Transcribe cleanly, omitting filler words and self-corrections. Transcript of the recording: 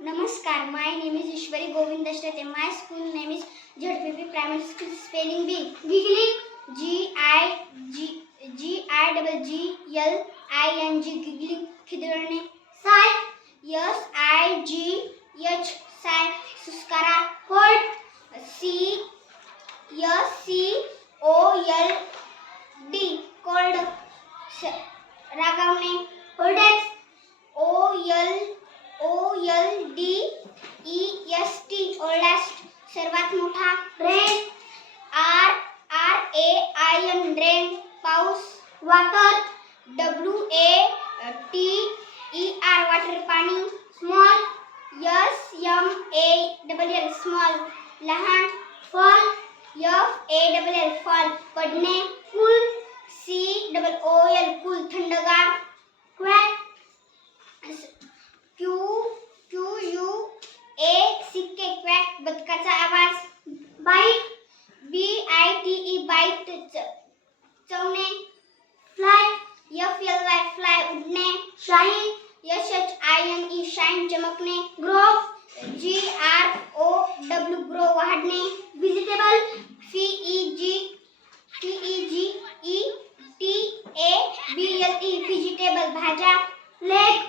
Namaskar, my name is Ishwari Govind Dashtete. My school name is ZPP Primary School. Spelling bee. Giggling. Giggling. Giggling. खिदळणे. Sigh. Sigh. सुस्कारा. Cold. Cold. Cold. रागावणे. Oldest. Oldest. Oldest. सर्वात मोठा. Rain. Rain. पाऊस. Water. Water. Water. पाणी. Small. Small. लहान. Fall. Fall. पडणे. Cool. Cool. थंडगार. Quack. सिक्के. Quack. बदकाचा आवाज. Bite. Bite. चवणे. Fly. Fly. उडणे. Shine. Shine. चमकणे. Grow. Grow. वाढणे. Vegetable. Vegetable. भाज्या. Leg.